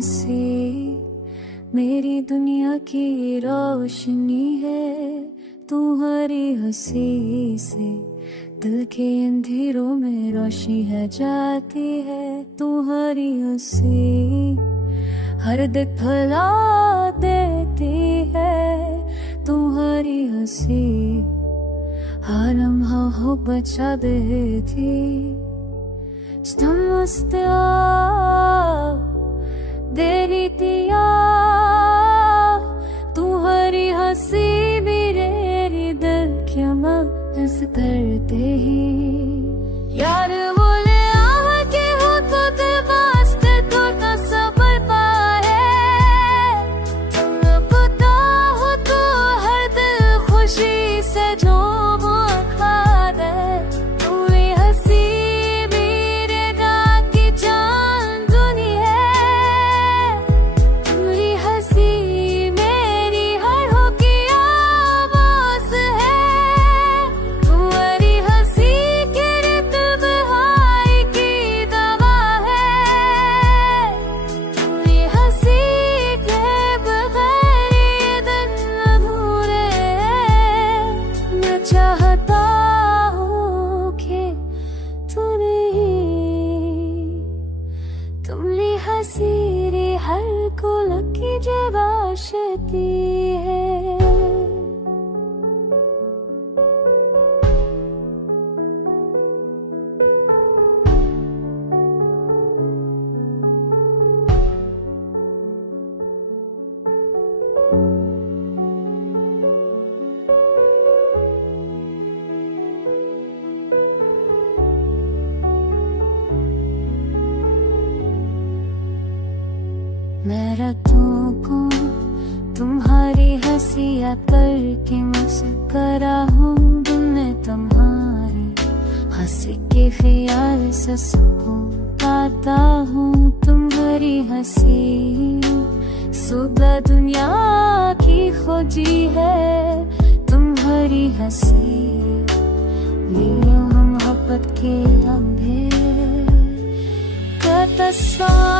हंसी मेरी दुनिया की रोशनी है। तुम्हारी हंसी से दिल के अंधेरों में रोशनी है जाती है। तुम्हारी हंसी हर दिखला देती है। तुम्हारी हंसी हर लम्हा हो बचा देती। देरी दिया तुम्हारी हंसी मेरे दिल क्या मस करते ही। यार बोले आगे हो तो दिल वास्ते थोड़ा सबर पाए। तुम पता हो तो हर दिल खुशी से झूम खा दे। तुम्हारी हंसी मेरे रात की चांदनी है। तुम्हारी हंसी मेरी हर हो की आवाज़ है। तुम्हारी हंसी की रित बहाई की दवा है। तुम्हारी हंसी के बगैर ये दिन अधूरे हैं। मैं चाहता हूँ कि तू नहीं। तुम्हारी हंसी रे हर को लकी जवाशती है। मैं रातों को तुम्हारी हंसी याद करके मुस्कुरा हूँ। दिन में तुम्हारी हंसी के ख्याल से सुकून पाता हूँ। तुम्हारी हंसी सुबह दुनिया की खोजी है। तुम्हारी हंसी मेरे मोहब्बत के लम्हे का तस्वीर